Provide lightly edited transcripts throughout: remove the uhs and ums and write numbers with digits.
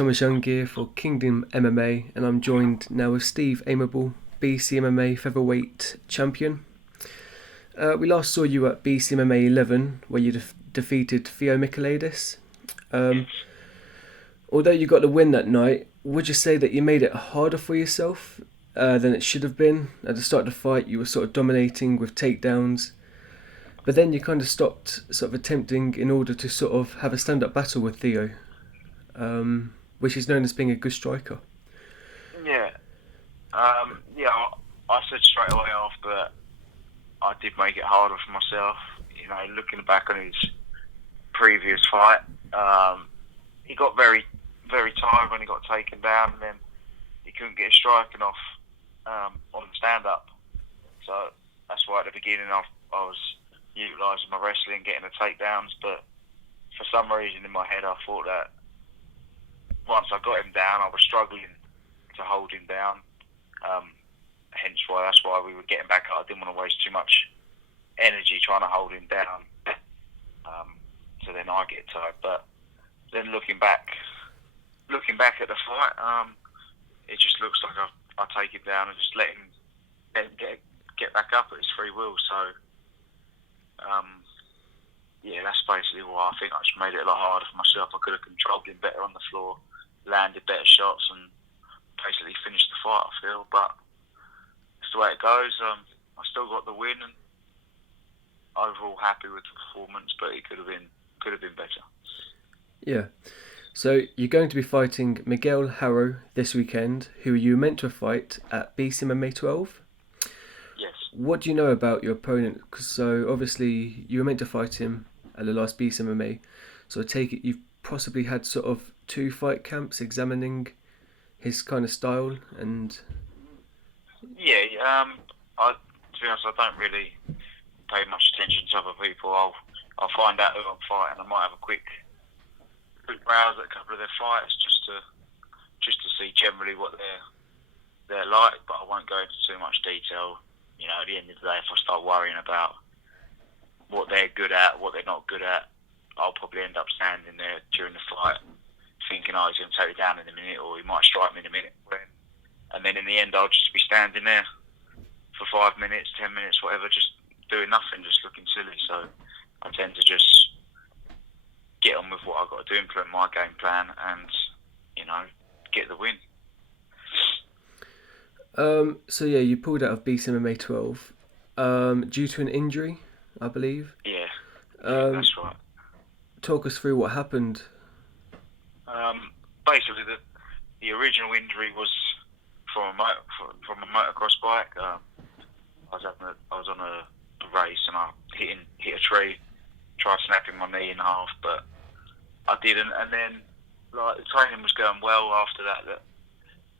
Thomas Young here for Kingdom MMA, and I'm joined now with Steve Aimable, BCMMA Featherweight champion. We last saw you at BCMMA 11, where you defeated Theo Michailidis. Although you got the win that night, would you say that you made it harder for yourself than it should have been? At the start of the fight, you were sort of dominating with takedowns, but then you kind of stopped sort of attempting in order to sort of have a stand-up battle with Theo, which is known as being a good striker. Yeah. I said straight away after that I did make it harder for myself. You know, looking back on his previous fight, he got very, very tired when he got taken down, and then he couldn't get a striking off on the stand-up. So that's why at the beginning I was utilising my wrestling, getting the takedowns, but for some reason in my head I thought that once I got him down, I was struggling to hold him down. That's why we were getting back up. I didn't want to waste too much energy trying to hold him down. So then I get tired. But then looking back at the fight, it just looks like I take him down and just let him get back up at his free will. So that's basically why I think I just made it a lot harder for myself. I could have controlled him better on the floor, landed better shots, and basically finished the fight, I feel. But it's the way it goes. I still got the win, and overall happy with the performance, but it could have been better. Yeah. So you're going to be fighting Miguel Haro this weekend, who you were meant to fight at BCMMA 12. Yes. What do you know about your opponent? So obviously you were meant to fight him at the last BCMMA. So I take it you've possibly had sort of 2 fight camps examining his kind of style and... Yeah, to be honest, I don't really pay much attention to other people. I'll find out who I'm fighting. I might have a quick browse at a couple of their fights just to see generally what they're like, but I won't go into too much detail. You know, at the end of the day, if I start worrying about what they're good at, what they're not good at, I'll probably end up standing there during the fight thinking, he's going to take me down in a minute, or he might strike me in a minute. And then in the end, I'll just be standing there for 5 minutes, 10 minutes, whatever, just doing nothing, just looking silly. So I tend to just get on with what I've got to do, implement my game plan, and, get the win. So yeah, you pulled out of BCMMA 12 due to an injury, I believe. Yeah, that's right. Talk us through what happened. Basically, the original injury was from a motocross bike. I was on a race and I hit a tree, tried snapping my knee in half, but I didn't. And then the training was going well after that.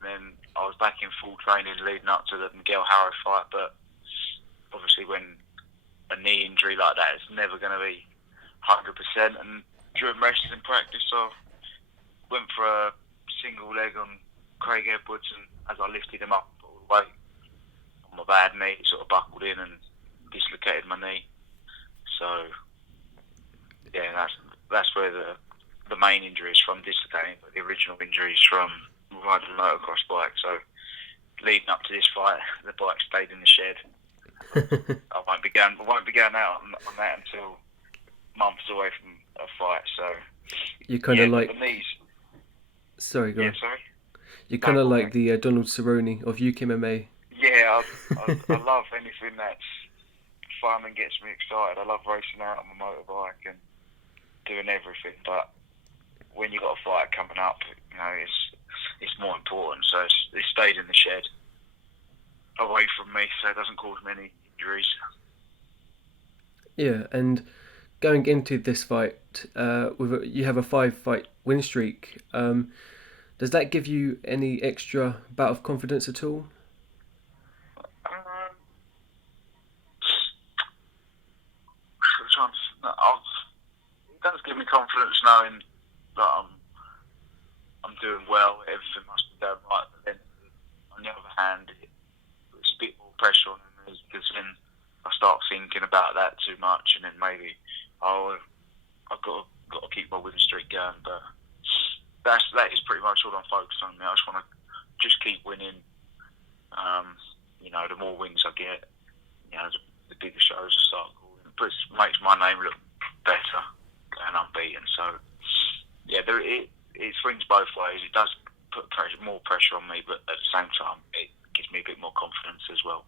Then I was back in full training leading up to the Miguel Haro fight. But obviously, when a knee injury like that, it's never going to be 100%. And during wrestling practice, I went for a single leg on Craig Edwards, and as I lifted him up all the way on my bad knee, it sort of buckled in and dislocated my knee. So yeah, that's where the main injury is from, dislocating. But the original injury is from riding a motocross bike. So leading up to this fight, the bike stayed in the shed. I won't be going out on that until months away from a fight. So you kind of like the knees. Sorry, go on. Yeah, sorry. You're kind of like the Donald Cerrone of UK MMA. Yeah, I love anything that's fun and gets me excited. I love racing out on my motorbike and doing everything. But when you've got a fight coming up, it's more important. So it stayed in the shed away from me, so it doesn't cause me any injuries. Yeah, and going into this fight, you have a 5-fight win streak. Does that give you any extra bout of confidence at all? It does give me confidence knowing that I'm doing well. Everything must be going right. But then, on the other hand, it's a bit more pressure on me because then I start thinking about that too much, and then maybe I've got to keep my win streak going. But that is pretty much all I'm focused on. I just want to just keep winning. The more wins I get, the bigger shows I start calling. It makes my name look better and unbeaten. So it swings both ways. It does put more pressure on me, but at the same time, it gives me a bit more confidence as well.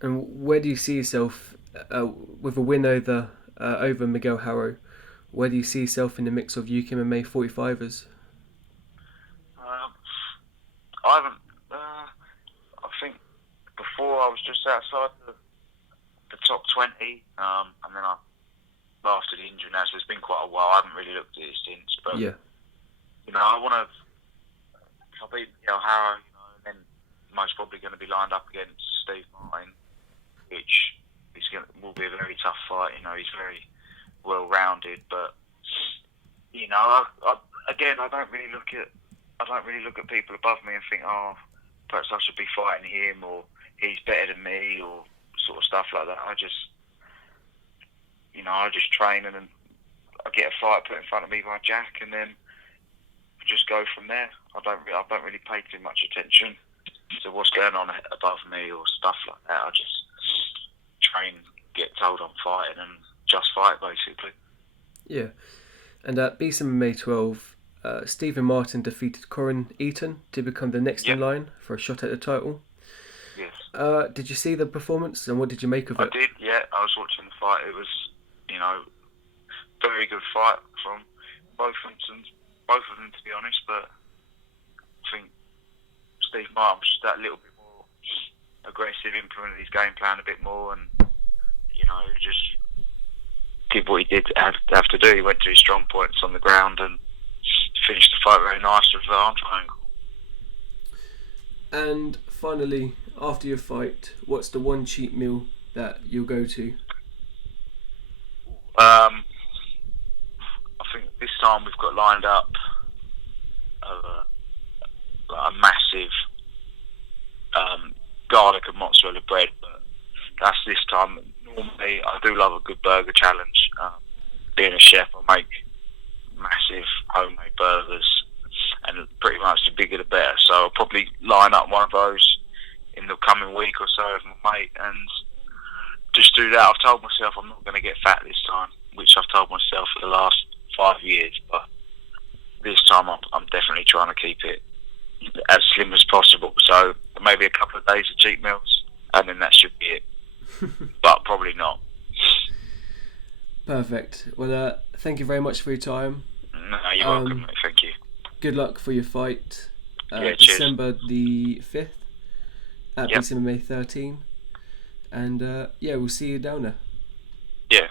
And where do you see yourself with a win over Miguel Haro? Where do you see yourself in the mix of UK MMA 45ers? I haven't. I think before I was just outside the top 20, and then after the injury now, so it's been quite a while. I haven't really looked at it since, but yeah, I want to. If I beat Miguel Haro, and then most probably going to be lined up against Steve Martin, which will be a very tough fight. He's very well rounded, but I don't really look at people above me and think, oh, perhaps I should be fighting him, or he's better than me, or sort of stuff like that. I just train, and then I get a fight put in front of me by Jack, and then just go from there. I don't really pay too much attention to what's going on above me or stuff like that. I just train, get told I'm fighting, and just fight basically. Yeah, and at BCMMA 12, Stephen Martin defeated Corin Eaton to become the next in line for a shot at the title. Yes. Did you see the performance, and what did you make of it? I did. Yeah, I was watching the fight. It was, very good fight from both of them, to be honest. But I think Steve Martin was just that little bit more aggressive, implemented his game plan a bit more, and just did what he did have to do. He went to his strong points on the ground and finished the fight very nicely with the arm triangle. And finally, after your fight, what's the one cheat meal that you'll go to? I think this time we've got lined up a massive garlic and mozzarella bread, but that's this time. Normally, I do love a good burger challenge. Being a chef, I make massive homemade burgers, and pretty much the bigger the better. So I'll probably line up one of those in the coming week or so with my mate, and just do that. I've told myself I'm not going to get fat this time, which I've told myself for the last 5 years, but this time I'm definitely trying to keep it as slim as possible. So maybe a couple of days of cheat meals, and then that should be it. But probably not. Perfect. Well, thank you very much for your time. No, you're welcome, mate. Thank you. Good luck for your fight. December the 5th at BCMMA 13. And we'll see you down there. Yeah.